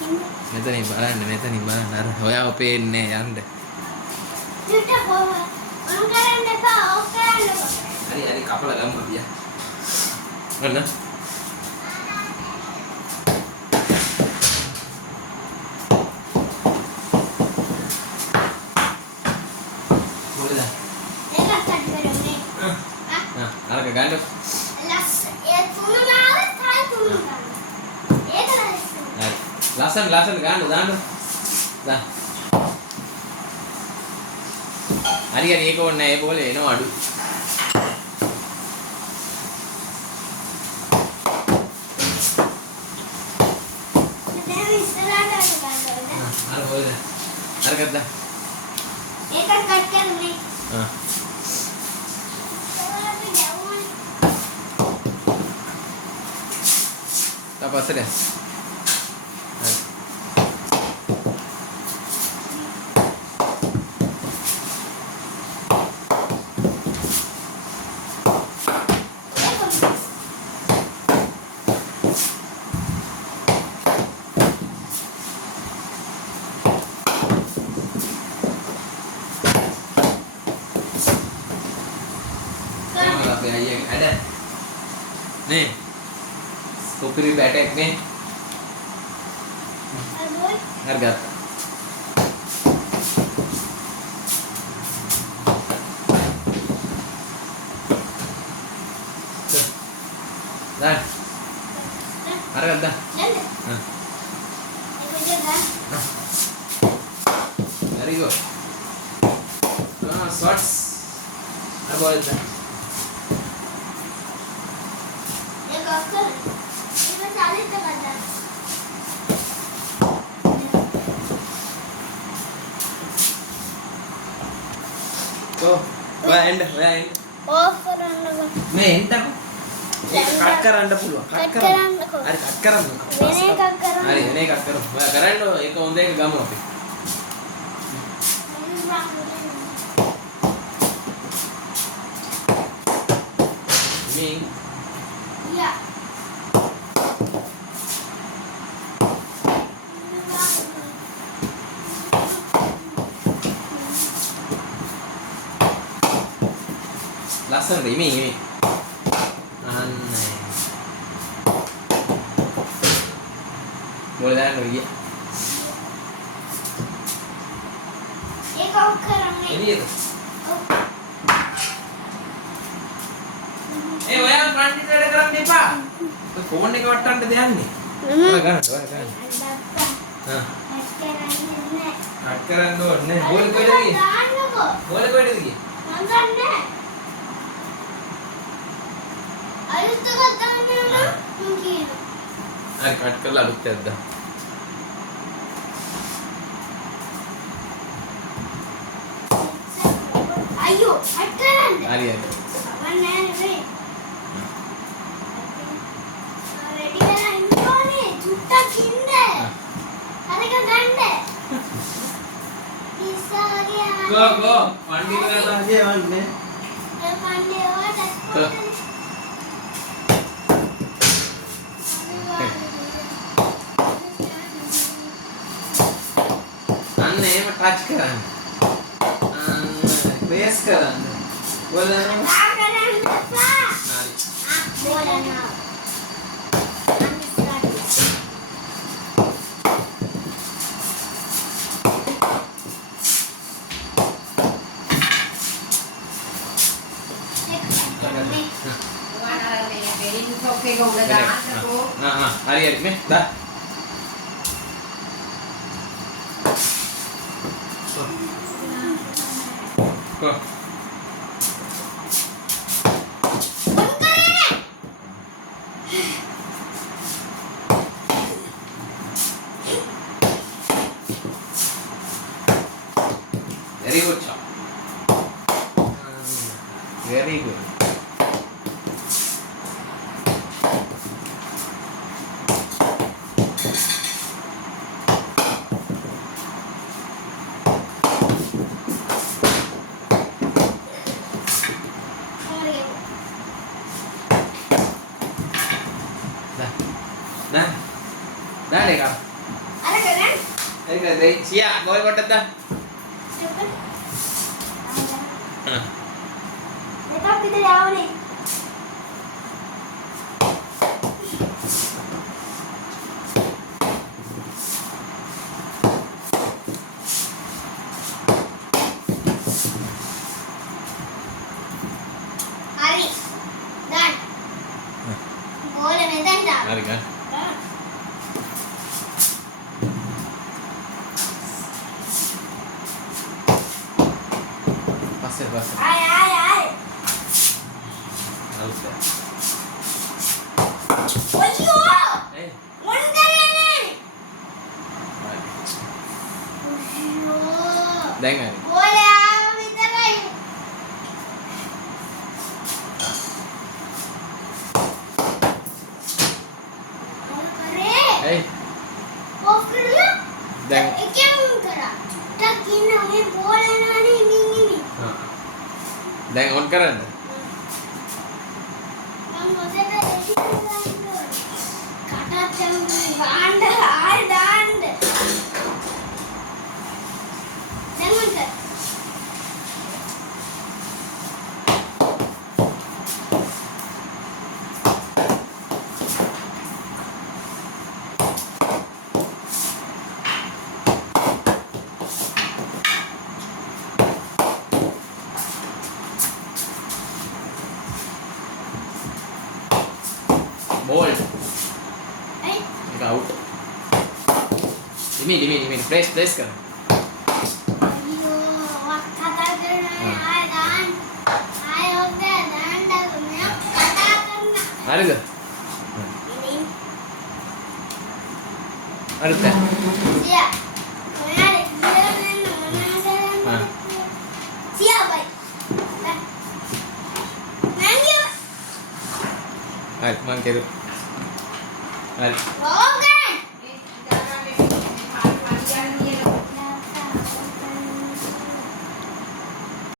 මෙතනින් බලන්න අර ඔයාව පේන්නේ යන්න. හරි කපලා ගමු අපි. ඔන්න. මොකද? ඒක කට් කරන්නේ. අරක ගන්න. ලස්සන ගන්න දාන්න. දා. හරි ඒක ඕනේ නැහැ. ඒ බෝලේ එනවා අඩු. අර බෝලේ. අරකට දා. ඒක කට් කරන්නේ. පස්සට ada nih Supiri betek nih harga dah harga dah very good shots apa itu Oh, wah end. Off කරන්නකො. මේ එන්නකො. ඒක කට් කරන්න පුළුවන්. කට් කරන්නකො. හරි කට් කරමු. වෙන එකක් කරමු. හරි වෙන එකක් කරමු. ඔයා කරන්න ඒක හොඳ එක ගමු අපි. මේ යා. ලස්සනට ඉමේ අන්න මොකද දාන්න ඔය ඒක ඔක් කරන්නේ එළියද ඒ ඔයා ෆ්‍රන්ට් එක වැඩ කරන්න එපා ඔය ෆෝන් එක වට්ටන්න දෙන්නේ ඔයා ගන්න හා කට් කරන්න ඕනේ බෝල් කොහෙද ගියේ දාන්නකො බෝල් කොහෙද ගියේ මං ගන්නෑ අලුත් එකක් දාන්න ඕන මං කියනවා හරි කට් කරලා අලුත් එකක් දාන්න අයියෝ කට් කරන්න හරි වන්නේ නේ රෙඩි වෙලා ඉන්න ඕනේ චුට්ටක් ඉන්න අරක ගන්න ඉස්සාගේ go පණ්ඩි කරලා හදියේ වන්නේ ඒ පන්නේ වට අන්න එහෙම ටච් කරන්න අන්න ප්‍රෙස් කරන්න බලන්න කරන්න එපා හරි බෝලනවා hari nih dah kok very good shot very good dah deh kak deh. Siap, boleh kau tetap. Cepat. Nah. Dekat kita jauh nih. Hari. Dan. Boleh medan tak? Mari kan. Pasir. Ay. Halus ya. Oyo. Eh. Mundur ini. Baik. Oyo. Dengan. Boleh apa kita lagi? Eh. Pokernya? Dan. Ikan kera. Tak kena main bola nani ini. Dan on keren. Yang masa tadi kata cembi anda ada. Jangan ter. Ball. Eh, एक out. Dimi. Press kan. ayo, kata kena dan. Ayo dan dah punya kata kena. Ada ke? Ini Ada tak? siap. Mana ada mana. Hah. Siap baik. Nanti. Ada, mana kira? Ada. Oke.